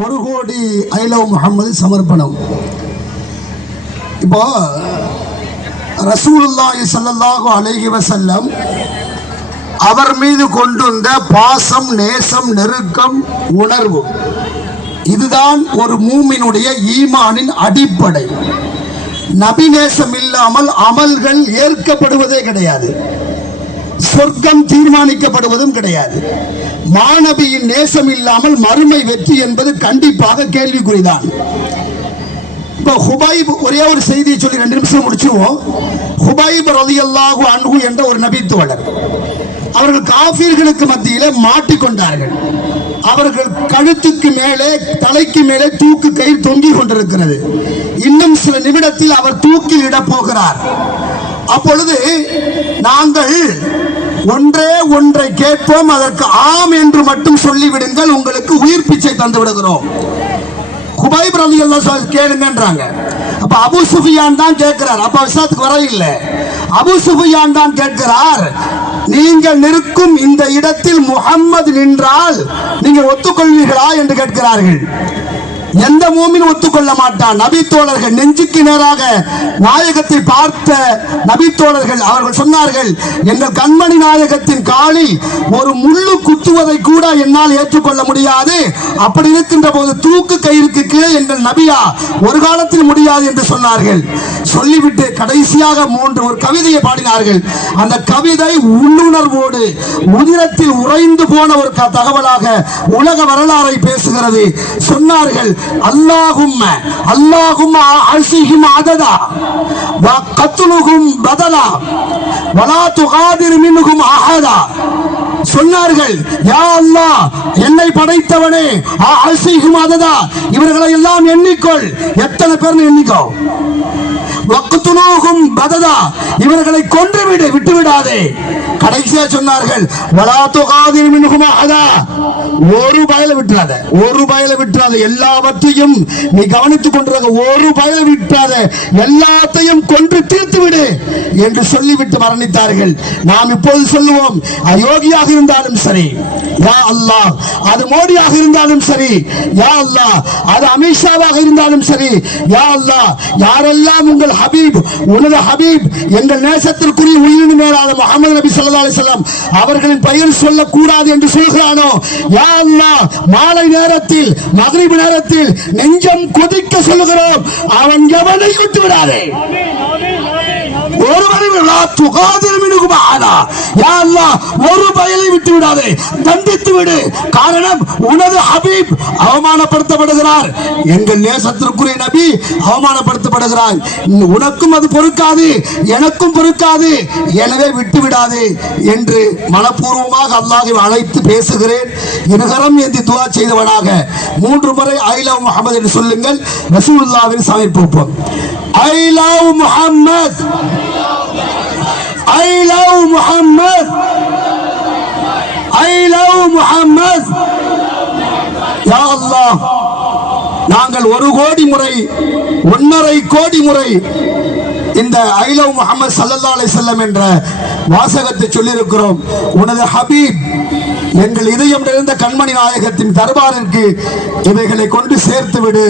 1 கோடி I love Muhammad சமர்ப்பணம். இப்போ ரசூலுல்லாஹி ஸல்லல்லாஹு அலைஹி வஸல்லம் அவர் மீது கொண்டிருந்த பாசம், நேசம், நெருக்கம், உணர்வு, இதுதான் ஒரு மூமினுடைய ஈமானின் அடிப்படை. நபி நேசம் இல்லாமல் அமல்கள் ஏற்கப்படுவதே கிடையாது, சொர்க்கம் தீர்மானிக்கப்படுவதும் கிடையாது. மாநபியின் நேசம் இல்லாமல் மறுமை வெற்றி என்பது கண்டிப்பாக கேள்விக்குறிதான். இப்போ ஹுபைப், ஒரே ஒரு செய்தியை சொல்லி 2 நிமிஷம் முடிச்சுவோம். ஹுபைப் ரலியல்லாஹு அன்ஹு என்ற ஒரு நபி தோழர், அவர்கள் காஃபிர்களுக்கு மத்தியிலே மாட்டிக்கொண்டார்கள். அவர்கள் கழுத்துக்கு மேலே, தலைக்கு மேலே தூக்கு கயிறு தொங்கிக் கொண்டிருக்கிறது. இன்னும் சில நிமிடத்தில் அவர் தூக்கில் இட போகிறார். அப்பொழுது நாங்கள் ஒன்றே ஒன்றை கேட்போம், அதற்கு ஆம் என்று மட்டும் சொல்லிவிடுங்கள், உங்களுக்கு உயிர் பிச்சை தந்து விடுகிறோம். ஹுபைப் ரலியல்லாஹு கேளுங்கன்றாங்க. அப்ப அபூ சுஃபியான் தான் கேட்கிறார். அப்ப இஸ்லாத்துக்கு வர இல்லை, அபூ சுஃபியான் தான் கேட்கிறார், நீங்கள் நிற்கும் இந்த இடத்தில் முஹம்மது நின்றால் நீங்கள் ஒத்துக்கொள்வீர்களா என்று கேட்கிறார்கள். எந்த மூமின் ஒத்துக்கொள்ள மாட்டான். நபி தோழர்கள் நெஞ்சுக்கு நேராக நாயகத்தை பார்த்த நபி தோழர்கள் அவர்கள் சொன்னார்கள், எங்கள் கண்மணி நாயகத்தின் காலில் ஒரு முள்ளு குத்துவதை கூட என்னால் ஏற்றுக்கொள்ள முடியாது. அப்படி இருக்கின்ற போது தூக்கு கயிறுக்கு கீழே எங்கள் நபியா ஒரு காலத்தில் முடியாது என்று சொன்னார்கள். சொல்லிவிட்டு கடைசியாக ஒரு கவிதையை பாடினார்கள். அந்த கவிதை உள்ளுணர்வோடு உதிரத்தில் உறைந்து போன ஒரு தகவலாக உலக வரலாறை பேசுகிறது. சொன்னார்கள், அல்லாஹும்ம அல்லாஹும்ம அல்சிஹிம் அததா வ கத்லுஹும் பதலா வலா துகாதிர் மின்ஹும் அஹதா. சொன்னார்கள், யா அல்லாஹ், என்னை படைத்தவனே, அல்சிஹிம் அததா, இவர்களை எல்லாம் எண்ணிக்கொள், எத்தனை பேர் எண்ணிக்கோ, வக்துலூஹும் பததா, இவர்களை கொன்றுவிடு, விட்டுவிடாதே. கடைசியா சொன்னார்கள், வலா துகாதிர் மின்ஹும் அஹதா, ஒரு பயல விட்டுறாத, ஒரு பயல விட்டுறாத, எல்லாவற்றையும் நீ கவனித்துக் கொண்டிருக்க, ஒரு பயல விட்டுறாத, எல்லாத்தையும் கொன்று தீர்த்து விடு என்று சொல்லிவிட்டு மரணித்தார்கள். நாம் இப்போது சொல்லுவோம், அயோகியாக இருந்தாலும் சரி, யா அல்லாஹ், அது மோடியாக இருந்தாலும் சரி, யா அல்லாஹ், அது அமித்ஷாவாக இருந்தாலும் சரி, யா அல்லாஹ், யாரெல்லாம் உங்கள் ஹபீப், உனது ஹபீப், எங்கள் நேசத்திற்குரிய உயிரின் மேலான முஹம்மது நபி ஸல்லல்லாஹு அலைஹி வஸல்லம் அவர்களின் பெயர் சொல்லக்கூடாது என்று சொல்கிறானோ, யா அல்லாஹ், மாலை நேரத்தில், மக்ரிப் நேரத்தில் நெஞ்சம் கொதிக்க சொல்லுகிறோம், அவன் எவனை விட்டு விடாதே, ஒரு பயலை விட்டு விடாதே, தண்டித்து விடு. காரணம், உனது ஹபீப் அவமானப்படுத்தப்படுகிறார், எங்கள் நேசத்திற்குரிய நபி அவமானப்படுத்தப்படுகிறார், உனக்கும் அது பொறுக்காது, எனக்கும் பொறுக்காது, எனவே விட்டு விடாது என்று மனப்பூர்வமாக அல்லாஹ்வை அழைத்து பேசுகிறேன். இருகரம் ஏந்தி துஆ செய்தவனாக 3 முறை ஐ லவ் முஹம்மது என்று சொல்லுங்கள். ரசூலுல்லாஹ்வின் சமர்ப்பிப்போம். I love Muhammad, I love Muhammad, I love Muhammad. Ya Allah, நாங்கள் 1 கோடி முறை, 1.5 கோடி முறை இந்த ஐ லவ் முஹம்மது ஸல்லல்லாஹு அலைஹி வஸல்லம் என்ற வாசகத்தை சொல்லியிருக்கிறோம். உனது ஹபீப், எங்கள் இதயம் நிறைந்த கண்மணி நாயகத்தின் தர்பாரிற்கு இவைகளை கொண்டு சேர்த்து விடு,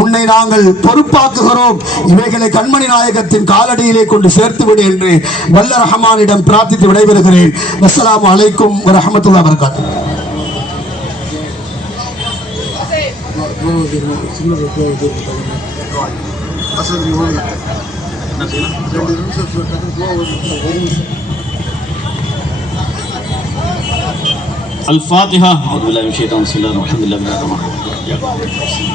உன்னை நாங்கள் பொறுப்பாக்குகிறோம், இவைகளை கண்மணி நாயகத்தின் காலடியிலே கொண்டு சேர்த்து விடு என்று வல்ல ரஹ்மானிடம் பிரார்த்தித்து விடைபெறுகிறேன். அஸ்ஸலாமு அலைக்கும் வ ரஹ்மத்துல்லாஹி வ பரகாத்துஹு. الفاتحة. أعوذ بالله من الشيطان الرجيم. بسم الله الرحمن الرحيم.